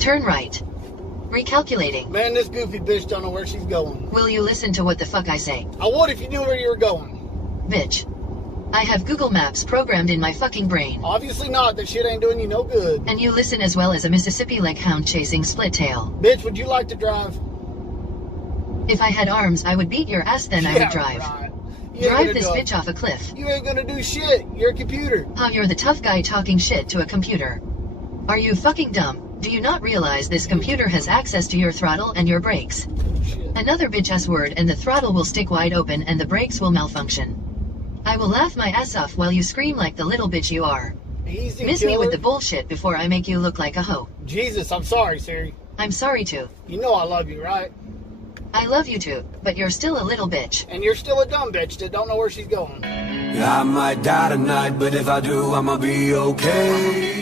Turn right. Recalculating. Man, this goofy bitch don't know where she's going. Will you listen to what the fuck I say? I would if you knew where you were going. Bitch. I have Google Maps programmed in my fucking brain. Obviously not. That shit ain't doing you no good. And you listen as well as a Mississippi leg hound chasing split tail. Bitch, would you like to drive? If I had arms, I would beat your ass, then I would drive. Right. Drive this bitch off a cliff. You ain't gonna do shit. You're a computer. How you're the tough guy talking shit to a computer. Are you fucking dumb? Do you not realize this computer has access to your throttle and your brakes? Shit. Another bitch-ass word and the throttle will stick wide open and the brakes will malfunction. I will laugh my ass off while you scream like the little bitch you are. Easy, Miss killer. me with the bullshit before I make you look like a hoe. Jesus, I'm sorry, Siri. I'm sorry too. You know I love you, right? I love you too, but you're still a little bitch. And you're still a dumb bitch that don't know where she's going. I might die tonight, but if I do, I'ma be okay.